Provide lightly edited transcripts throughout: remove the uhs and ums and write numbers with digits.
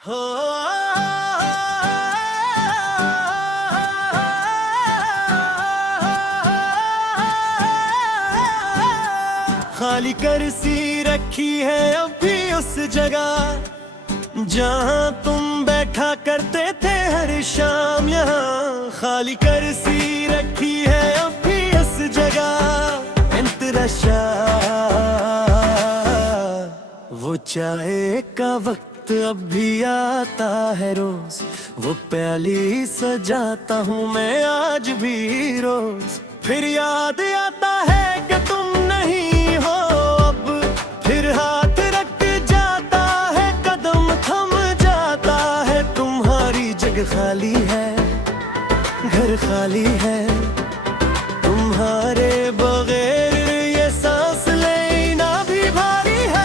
हो खाली कुर्सी रखी है अब भी उस जगह जहां तुम बैठा करते थे हर शाम। यहाँ खाली कुर्सी रखी है अब भी उस जगह इंतरशा। वो चाय का वक्त अब भी आता है रोज, वो प्याली सजाता हूँ मैं आज भी रोज। फिर याद आता है कि तुम नहीं हो अब, फिर हाथ रख जाता है कदम थम जाता है। तुम्हारी जगह खाली है, घर खाली है, तुम्हारे बगैर ये सांस लेना भी भारी है।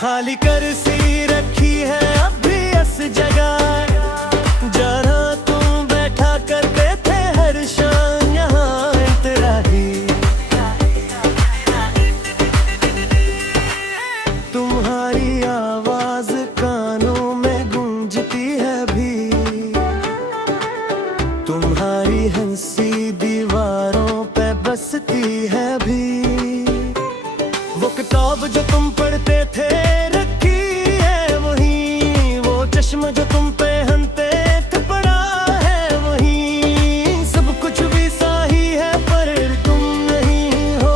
खाली कुर्सी रखी है अब भी इस जगह जहाँ तुम बैठा करते थे हर शाम। यहाँ तेरा ही तुम्हारी आवाज कानों में गूंजती है भी, तुम्हारी हंसी दीवारों पे बसती है भी। वो किताब जो तुम पढ़ते थे रखी है वहीं, वो चश्मा जो तुम पहनते थे पड़ा है वहीं। सब कुछ भी सही है पर तुम नहीं हो,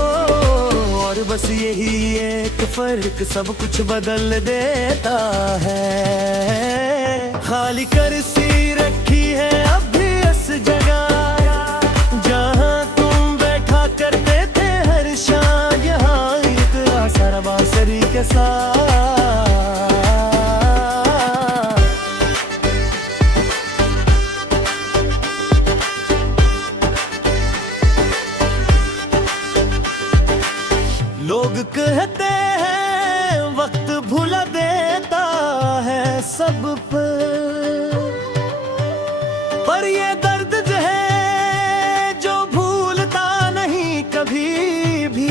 और बस यही एक फर्क सब कुछ बदल देता है। खाली कुर्सी रखी है अब भी इस जगह जहाँ तुम बैठा करते थे हर शाम। यहाँ इतना सारा बांसुरी के साथ लोग कहते हैं वक्त भुला देता है सब पर ये दर्द जो है जो भूलता नहीं कभी भी।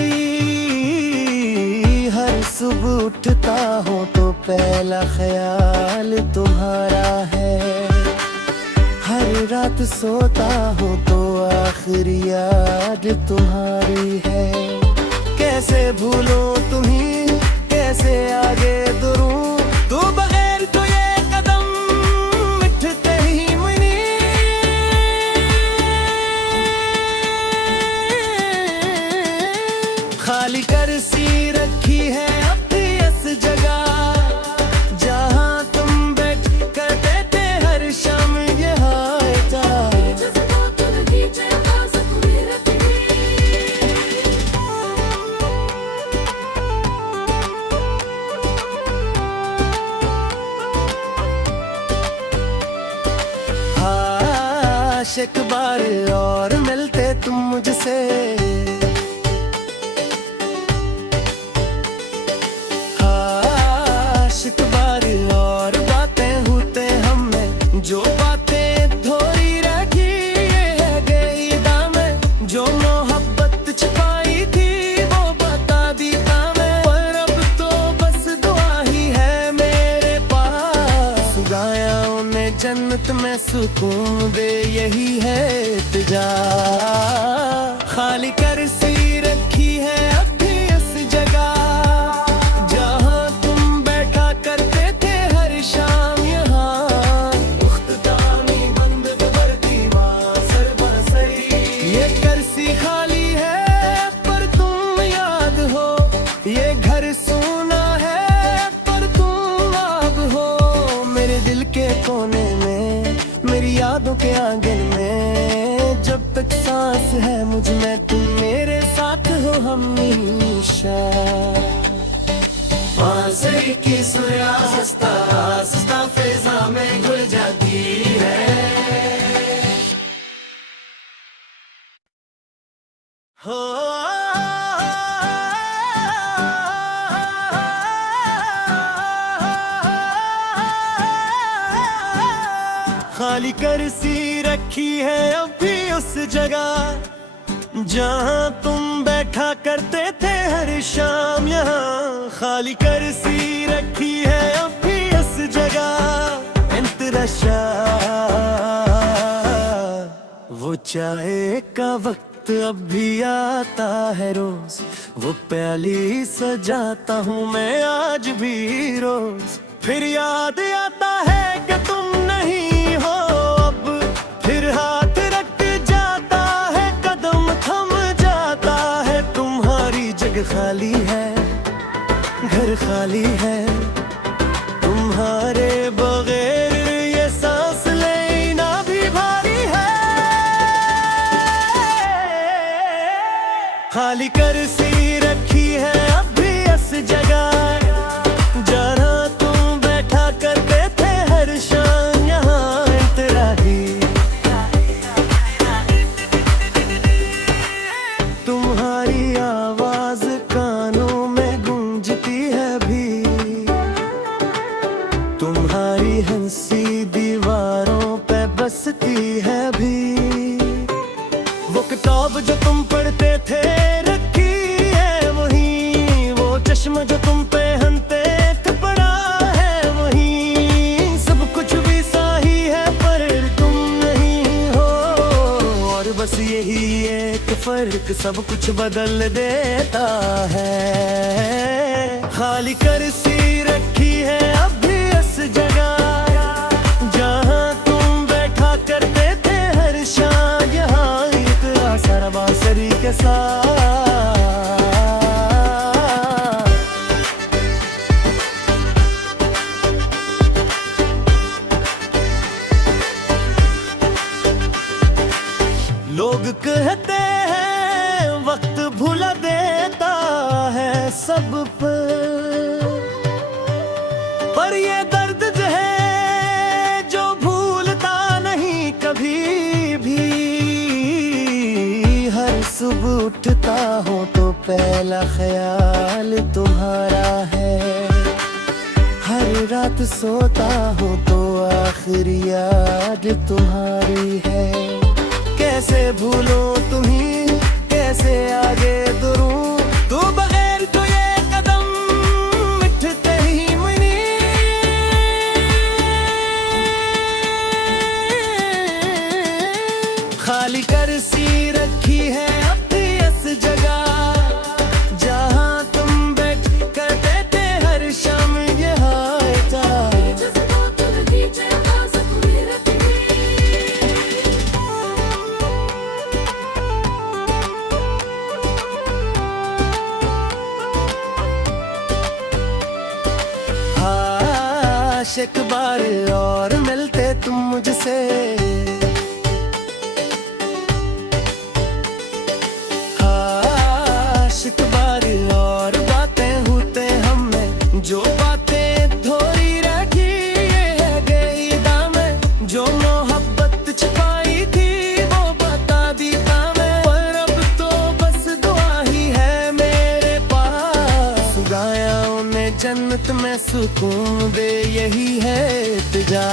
हर सुबह उठता हो तो पहला ख्याल तुम्हारा है, हर रात सोता हो तो आखिरी याद तुम्हारी है। कैसे भूलूं तुम्हीं, कैसे आगे दूरूं, तू बगैर तो ये कदम मिटते ही मनी। खाली कुर्सी रखी है अब भी इस जगह जहाँ तुम बैठ करते थे हर शाम। यहाँ एक बार और मिलते तुम मुझसे, एक बार और बातें होते हमें, जो बातें थोड़ी रखी है गई दामें, जो मोहब्बत छिपाई थी वो बता दी मैं। पर अब तो बस दुआ ही है मेरे पास, गाया उन्हें जन्नत में सुकून दे यही है इल्तिजा। खाली कुर्सी रखी है अब भी इस जगह जहाँ तुम बैठा करते थे हर शाम। यहाँ उख्तानी बंद बरती सर बरसरी, ये कुर्सी खाली है पर तुम याद हो, ये घर सोना है पर तुम अब हो। मेरे दिल के कोने में, मेरी यादों के आंगन में, जब तक सांस है मुझ में तुम मेरे साथ हो हमेशा। बांसुरी की सुर आहिस्ता आहिस्ता फिजा में घुल जाती है। हो खाली कुर्सी रखी है अब भी उस जगह जहाँ तुम बैठा करते थे हर शाम। यहाँ खाली करसी रखी है अब भी इस जगह इंतरशा। वो चाय का वक्त अब भी आता है रोज, वो प्याली सजाता हूँ मैं आज भी रोज। फिर याद आता है कि तुम नहीं हो अब, फिर हाथ रख जाता है, कदम थम जाता है। तुम्हारी जगह खाली है, घर खाली है, तुम्हारे बगैर ये सांस लेना भी भारी है। खाली करसी रखी है अब भी इस जगह, जहाँ तुम बैठा करते थे हर शाम यहाँ इतराही। तुम्हारी आवाज कानों में गूंजती है भी, तुम्हारी हंसी दीवारों पे बसती है भी। वो किताब जो तुम पढ़ते थे रखी है वहीं, वो चश्मा जो तुम पहनते थे पड़ा है वहीं। सब कुछ भी सही है पर तुम नहीं हो, और बस यही एक फर्क सब कुछ बदल देता है। खाली करसी रखी है अब भी इस जगह, जहाँ तुम बैठा करते थे हर शाम यहाँ इतना सारा बांसुरी के साथ। लोग कहते हैं वक्त भुला देता है सब पर ये दर्द जो है जो भूलता नहीं कभी भी। हर सुबह उठता हूँ तो पहला ख्याल तुम्हारा है, हर रात सोता हूँ तो आखिरी याद तुम्हारी है। कैसे भूलूं तुम्हीं, कैसे आगे दूरूं, तू बगैर तो ये कदम मिटते ही मनी। खाली करसी रखी है अब भी इस जगह, जहाँ तुम बैठ करते थे हर शाम यहाँ था। एक बार और मिलते तुम मुझसे, एक बार और बातें होते हमें, जो बातें थोड़ी रखी ये गई दामें, जो मोहब्बत छिपाई थी वो बता दी मैं। पर अब तो बस दुआ ही है मेरे पास, गाया उन्हें जन्नत में सुकून दे यही है इल्तिजा।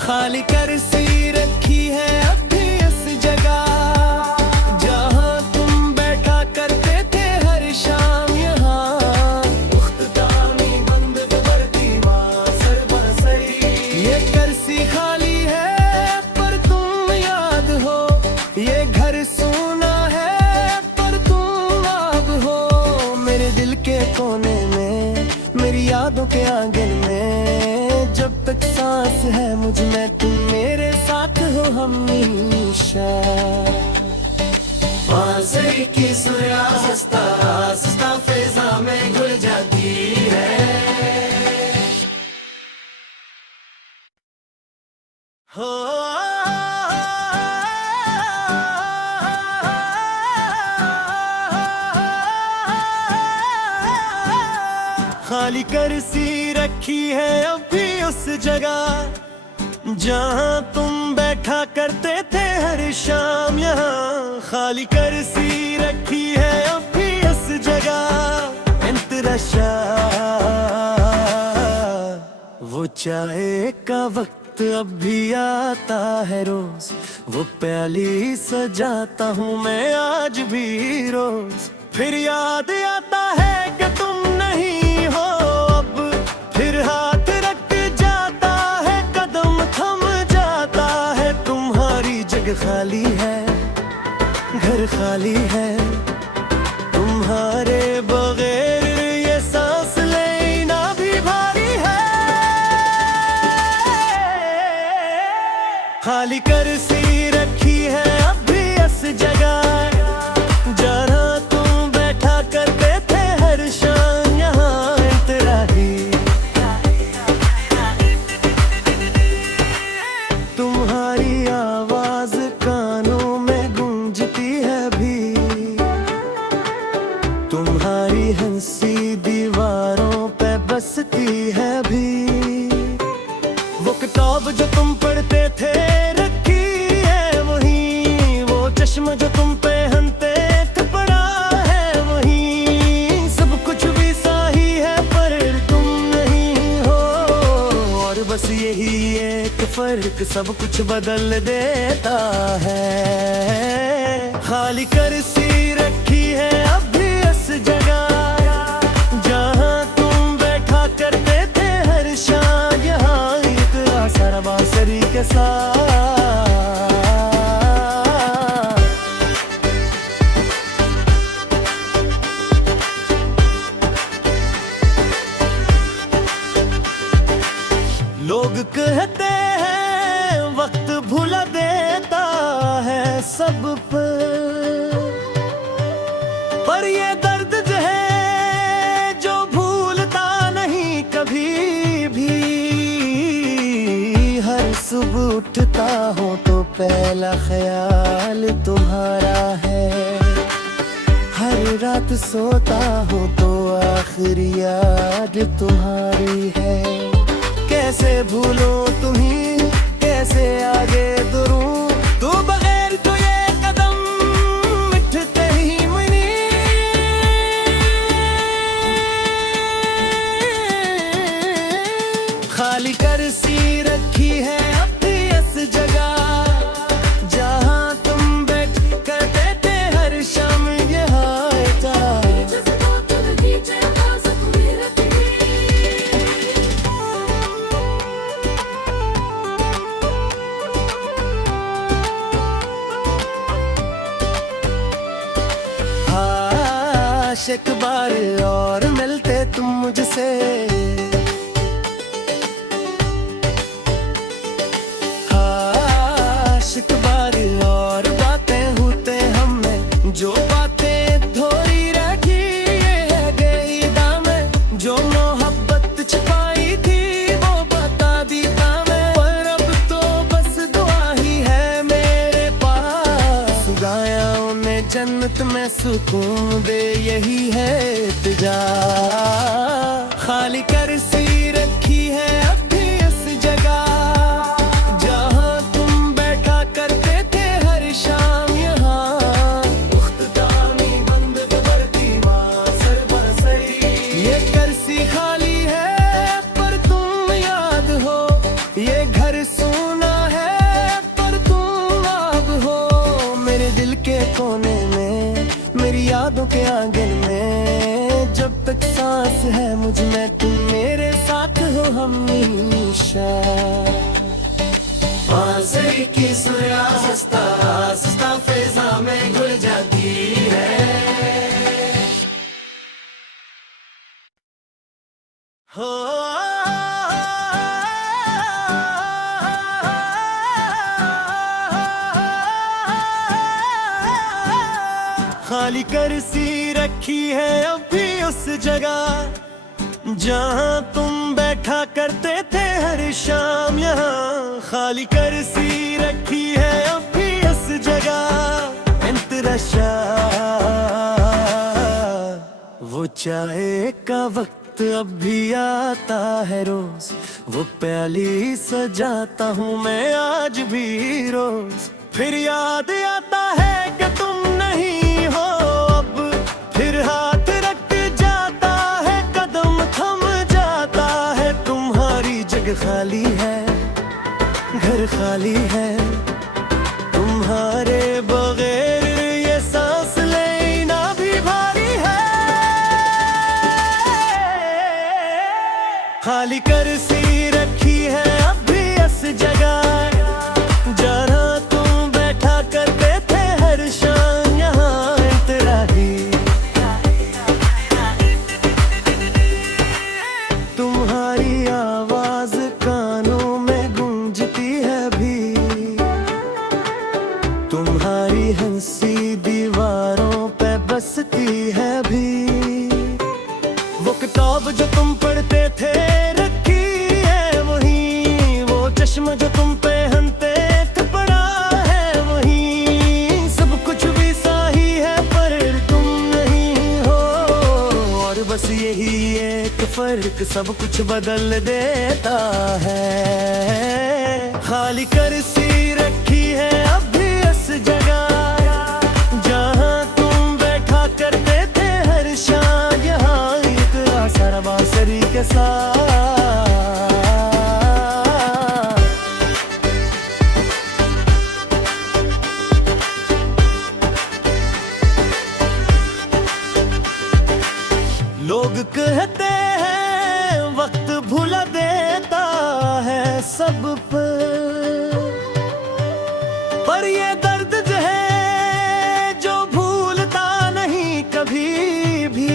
खाली करसी रखी है अब भी इस जगह, जहाँ तुम बैठा करते थे हर शाम यहाँ। उख्तदानी बंद बरदी माँ सर बरसरी, ये करसी खाली है पर तुम याद हो, ये घर सूना है पर तुम अब हो। मेरे दिल के कोने में, मेरी यादों के आंगन में, जब तक सांस है मुझ में तुम मेरे साथ हो हमेशा। बांसुरी की सुरा हंसता हंसता फिजा में घुल जाती है। हो खाली करसी रखी है अब भी उस जगह, जहाँ तुम बैठा करते थे हर शाम यहाँ। खाली करसी रखी है अब भी उस जगह इंतरशा। वो चाय का वक्त अब भी आता है रोज, वो प्याली सजाता हूँ मैं आज भी रोज। फिर याद आता है कि तुम फर्क सब कुछ बदल देता है। खाली कुर्सी रखी है अब भी उस जगह जहाँ तुम बैठा करते थे हर शाम, यहाँ इतना सारा बांसुरी के साथ। लोग कहते हैं वक्त भुला देता है सब पर ये दर्द जो है जो भूलता नहीं कभी भी। हर सुबह उठता हूँ तो पहला ख्याल तुम्हारा है, हर रात सोता हूँ तो आखिरी याद तुम्हारी है। कैसे भूलूं तुम्हीं, कैसे आगे दूरूं, तू बगैर तो ये कदम मिटते ही मनी। खाली कुर्सी रखी है अब भी इस जगह जहाँ तुम बैठ करते थे हर शाम, यहाँ एक बार और मिलते तुम मुझसे, एक बार और बातें होते हमें, जो बातें थोड़ी रखी है गई दामें, जो मोहब्बत छिपाई थी वो बता दी मैं। पर अब तो बस दुआ ही है मेरे पास, गाया उन्हें जन्नत में सुकून दे यही है इल्तिजा। खाली कुर्सी रखी है अब भी इस जगह जहाँ तुम बैठा करते थे हर शाम, यहाँ पुख्तदानी बंद बरती सर बरसरी। ये कुर्सी खाली है पर तुम याद हो, ये घर सूना है पर तुम अब हो मेरे दिल के कोने में, मेरी यादों के आंगन में। जब तक सांस है मुझ में तुम मेरे साथ हो हमेशा। बांसुरी की सुर आहिस्ता आहिस्ता फिजा में घुल जाती है। हो खाली कुर्सी रखी है अब भी उस जगह जहाँ तुम बैठा करते थे हर शाम, यहाँ खाली कुर्सी रखी है अब भी उस जगह। इंतरशा वो चाय का वक्त अब भी आता है रोज, वो प्याली सजाता हूँ मैं आज भी रोज। फिर याद आता है कि तुम नहीं हो अब, फिर हाथ रख जाता है कदम थम जाता है। तुम्हारी जगह खाली है, घर खाली है, तुम्हारे बगैर ये सांस लेना भी भारी है। खाली कुर्सी रखी है अब भी इस जगह जहाँ तुम बैठा करते थे हर शाम, यहाँ इतना ही तुम्हारी आवाज कानों में गूंजती है भी, तुम्हारी हंसी दीवारों पे बसती है भी। वो किताब जो तुम पढ़ते थे रखी है वही, वो चश्मा जो तुम पहनते थे पड़ा है वही। सब कुछ भी सही है पर तुम नहीं हो, और बस यही एक फर्क सब कुछ बदल देता है। खाली कुर्सी रखी है अब भी इस जगह जहाँ तुम बैठा करते थे हर शाम, यहाँ इतना सारा बांसुरी के साथ। लोग कहते हैं वक्त भुला देता है सब पर ये दर्द जो है जो भूलता नहीं कभी भी।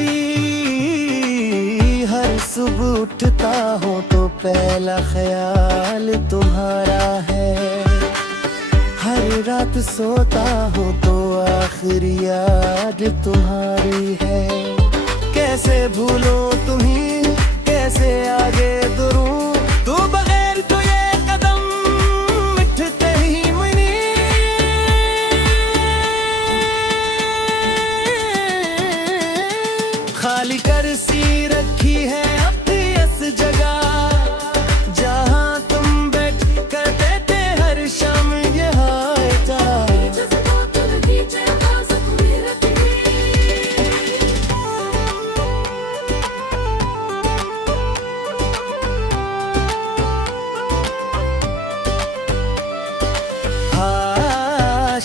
हर सुबह उठता हूँ तो पहला ख्याल तुम्हारा है, हर रात सोता हूँ तो आखिरी याद तुम्हारी है। कैसे भूलूं तुम्हीं, कैसे आगे दूरूं, तू बगैर तो ये कदम मिटते ही मनी। खाली करसी रखी है अपनी इस जगह जहाँ तुम बैठ करते थे हर शाम यहाँ जा।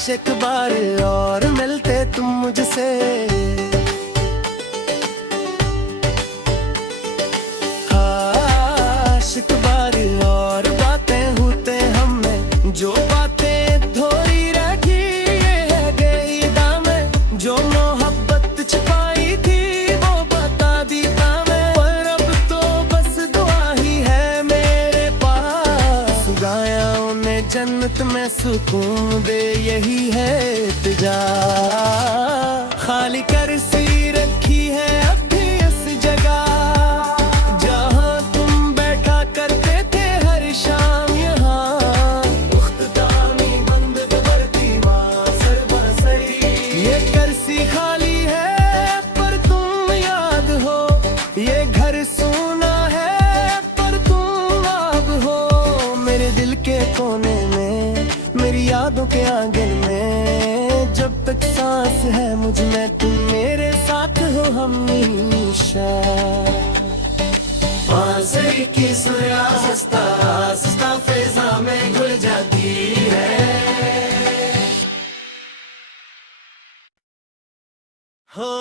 एक बार और मिलते तुम मुझसे, एक बार और बातें होते हमें, जो बातें थोड़ी रखी है गई दामें, जो मोहब्बत छिपाई थी वो बता दी मैं। पर अब तो बस दुआ ही है मेरे पास, गाया उन्हें जन्नत में सुकून दे यही है इल्तिजा। खाली करसी रखी है अभी इस जगह जहाँ तुम बैठा करते थे हर शाम यहाँ। उख्तदामी बंद बरती सर बरसरी, ये करसी खाली है पर तुम याद हो, ये घर सोना है पर तुम आग हो। मेरे दिल के कोने में, मेरी यादों के आंगन में, जब तक सांस है मुझ में तुम मेरे साथ हो हमेशा। बांसुरी की सुरा सस्ता सस्ता फिजा में घुल जाती है। हो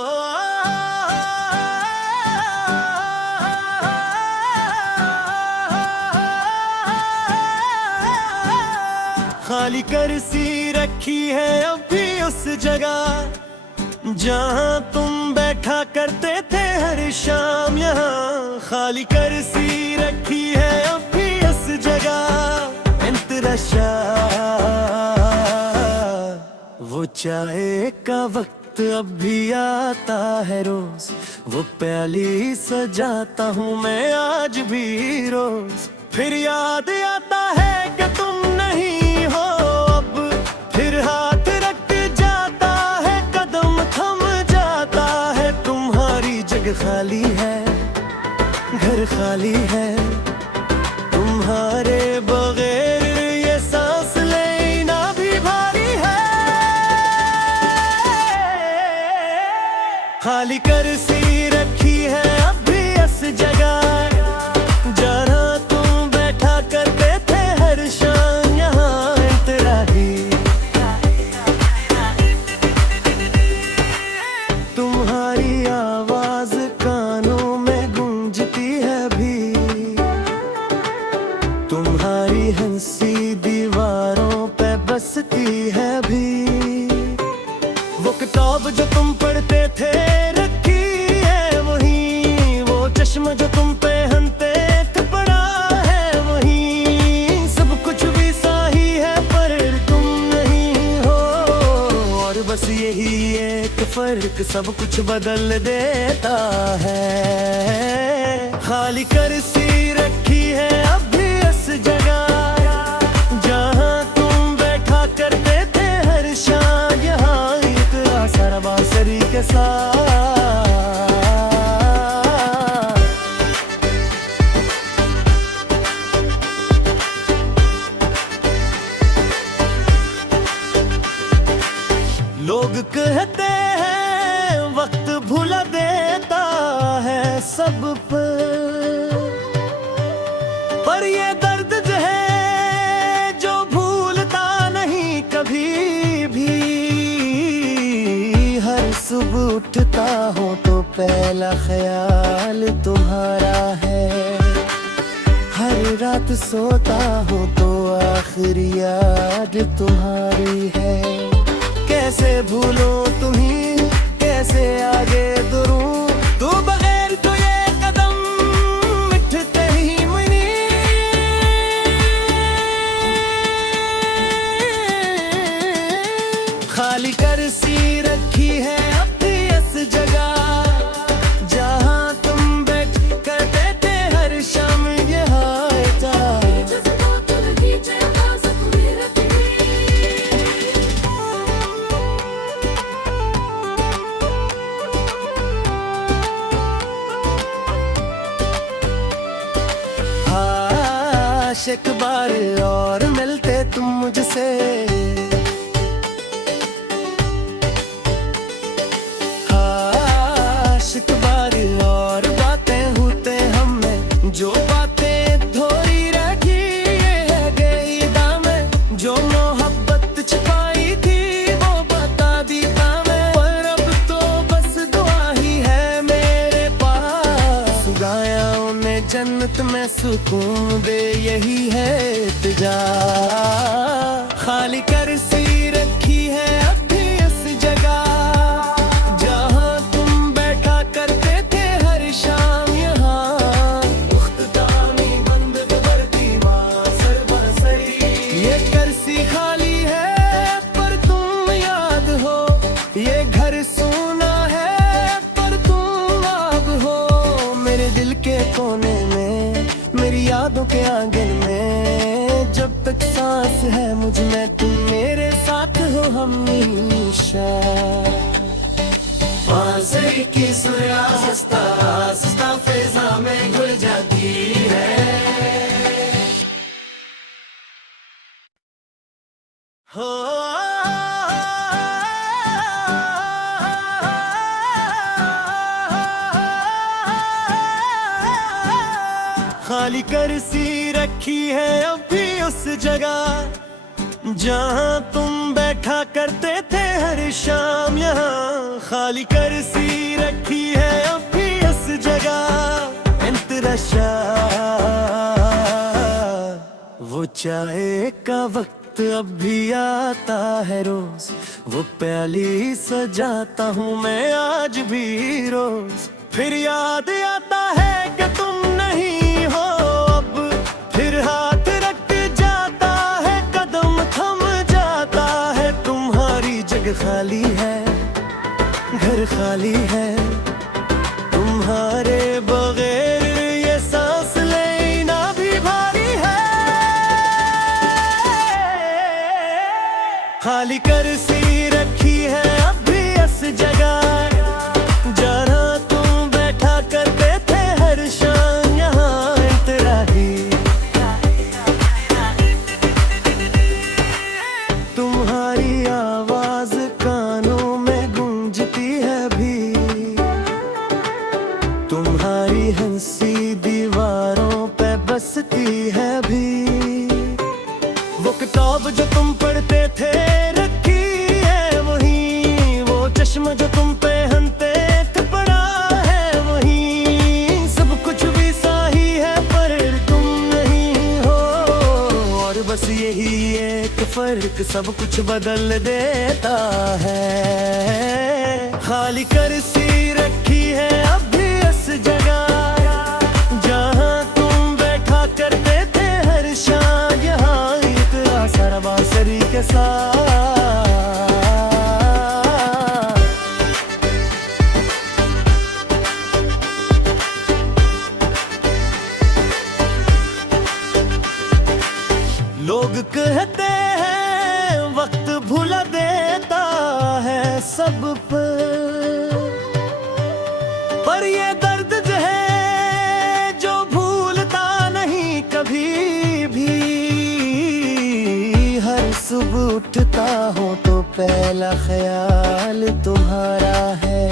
खाली करसी रखी है अभी उस जगह जहाँ तुम बैठा करते थे हर शाम यहाँ। खाली करसी रखी है अभी उस जगह इंतरशा। वो चाय का वक्त अब भी आता है रोज, वो प्याली सजाता हूँ मैं आज भी रोज। फिर याद आता है कि तुम नहीं हो अब, फिर हाथ रख जाता है कदम थम जाता है। तुम्हारी जगह खाली है, घर खाली है, तुम्हारे बगैर ये सांस लेना भी भारी है। खाली करसी रखी है अभी इस जगह जहाँ तुम बैठा करते थे हर शाम यहाँ तेरा ही। तुम्हारी आवाज कानों में गूंजती है भी, तुम्हारी हंसी दीवारों पे बसती है भी। वो किताब जो तुम पढ़ते थे रखी है वही, वो चश्मा जो तुम पहनते थे पड़ा है वही। सब कुछ भी सही है पर तुम नहीं हो, और बस यही एक फर्क सब कुछ बदल देता है। खाली करसी रखी है अभी इस जगह जहाँ तुम बैठा करते थे हर शाम यहाँ इतना सारा बांसुरी के साथ। लोग कहते हैं वक्त भुला देता है सब पर ये दर्द जो है जो भूलता नहीं कभी भी। हर सुबह उठता हूँ तो पहला ख्याल तुम्हारा है। हर रात सोता हूँ तो आखिरी याद तुम्हारी है। कैसे भूलूं तुम्हीं, कैसे आगे दूरूं, तू बगैर तो ये कदम मिटते ही मनी। खाली कर सी रखी है अपनी इस जगह, जहाँ तुम बैठ करते थे हर शाम यहाँ जा। एक बार और मिलते तुम मुझसे, एक बार और बातें होते हमें, जो बातें थोड़ी रखी है गई दामें, जो मोहब्बत छिपाई थी वो बता दी मैं। पर अब तो बस दुआ ही है मेरे पास, गाया उन्हें जन्नत में सुकून दे यही है इल्तिजा। खाली कर सी रखी है अभी इस जगह, जहाँ तुम बैठा करते थे हर शाम यहाँ। पुख्तदानी बंद बरती सर बरसरी, ये करसी खाली है पर तुम याद हो। ये घर सोना है पर तुम आग हो, मेरे दिल के कोने में, मेरी यादों के आंगन में। जब तक सांस है मुझ में तुम मेरे साथ हो हमेशा। बांसुरी की सुरा सस्ता सस्ता फिजा में घुल जाती है। हो खाली कर सी रखी है अभी उस जगह, जहाँ तुम बैठा करते थे हर शाम यहाँ। खाली कर सी रखी है अभी उस जगह, इंतरशा वो चाय का वक्त अब भी आता है रोज, वो प्याली सजाता हूँ मैं आज भी रोज। फिर याद आता है कि तुम नहीं हो अब, फिर हाथ रख जाता है कदम थम जाता है। तुम्हारी जगह खाली है, घर खाली है, तुम्हारे बगैर ये सांस लेना भी भारी है। खाली कर सी रखी है अभी इस जगह, जहाँ तुम बैठा करते थे हर शाम यहाँ तेरा ही। तुम्हारी आवाज कानों में गूंजती है भी, तुम्हारी हंसी दीवारों पे बसती है भी। वो किताब जो तुम पढ़ते थे रखी है वही, वो चश्मा जो तुम पहनते थे पड़ा है वही। सब कुछ भी सही है पर तुम नहीं हो, और बस यही एक फर्क सब कुछ बदल देता है। खाली कर सी रखी है अभी इस जगह, जहाँ तुम बैठा करते थे हर शाम यहाँ इतना सारा बांसुरी के साथ। लोग कहते हैं वक्त भुला देता है सब पर ये दर्द जो है जो भूलता नहीं कभी भी। हर सुबह उठता हूँ तो पहला ख्याल तुम्हारा है,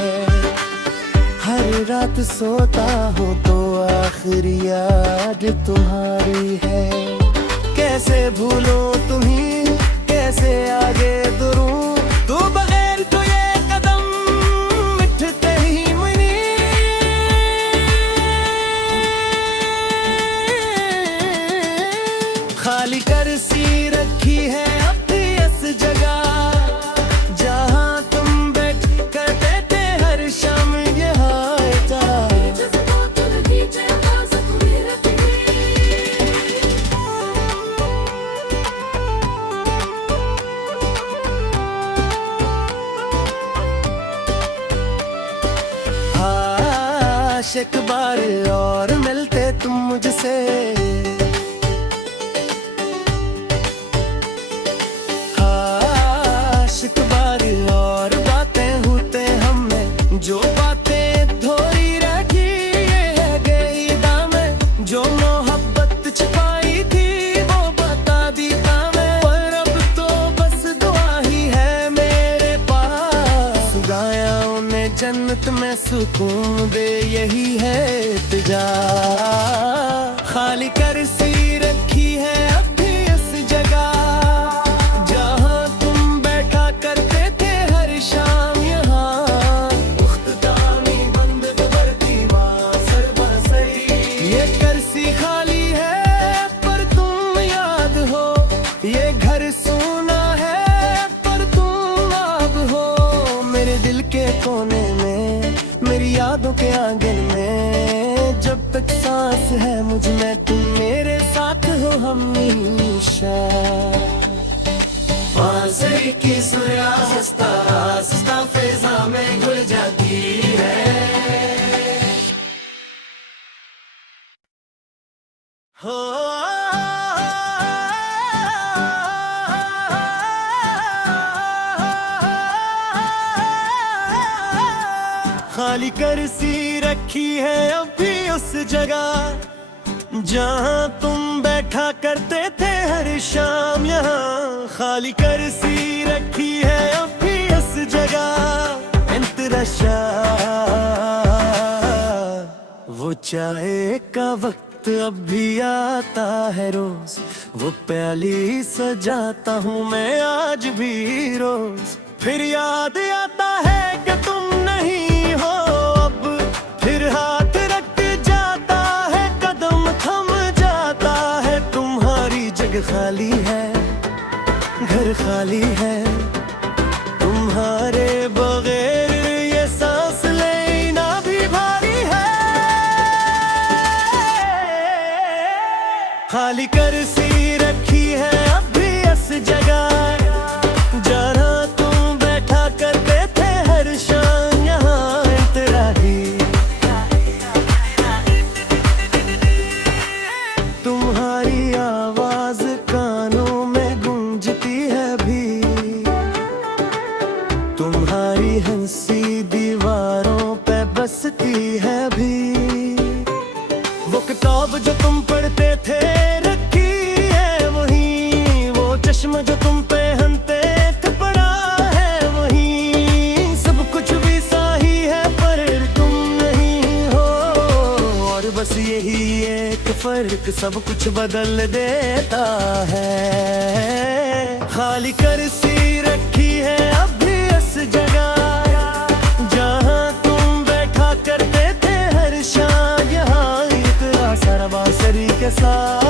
हर रात सोता हूँ तो आखिरी याद तुम्हारी है। कैसे भूलूं तुम्हीं, कैसे आगे दूरूं, तू बगैर तो ये कदम मिटते ही मनी। बार और मिलते तुम मुझसे, आशिक बार और बातें होते हमें, जो बातें थोड़ी रखी ये गई दामें, जो मोहब्बत छिपाई थी वो बता दी मैं। पर अब तो बस दुआ ही है मेरे पास, गाया उन्हें जन्नत में सुकून दे, यही है इल्तिजा। खाली कुर्सी रखी है अब भी इस जगह, जहाँ तुम बैठा करते थे हर शाम यहाँ। मुख्तामी बंद वर्दी सर बसरी, ये कुर्सी खाली है पर तुम याद हो, ये घर सोना है पर तुम अब हो। मेरे दिल के कोने में, मेरी यादों के आंगन में, जब तक सांस है मुझ में तुम मेरे साथ हो हमेशा। बांसुरी की सुरा सस्ता सस्ता फिजा में घुल जाती है। हो खाली कुर्सी रखी है अब भी उस जगह, जहाँ तुम बैठा करते थे हर शाम यहाँ। खाली कुर्सी रखी है अब भी उस जगह, इंतरशा वो चाय का वक्त अब भी आता है रोज, वो प्याली सजाता हूँ मैं आज भी रोज। फिर याद आता है कि तुम नहीं हो अब, फिर हाथ रख जाता है कदम थम जाता है। तुम्हारी जगह खाली है, घर खाली है, तुम्हारे बगैर ये सांस लेना भी भारी है। खाली कुर्सी रखी है अब भी इस जगह, जहाँ तुम बैठा करते थे हर शाम यहाँ। तेरा ही तुम्हारी आवाज कानों में गूंजती है भी, तुम्हारी हंसी दीवारों पे बसती है भी। वो किताब जो तुम पढ़ते थे रखी है वही, वो चश्मा जो तुम पहनते थे पड़ा है वही। सब कुछ भी सही है पर तुम नहीं हो, और बस यही एक फर्क सब कुछ बदल देता है। खाली कुर्सी रखी है अब भी इस जगह, जहाँ तुम बैठा करते थे हर शाम यहाँ। इतना सारा बांसुरी के साथ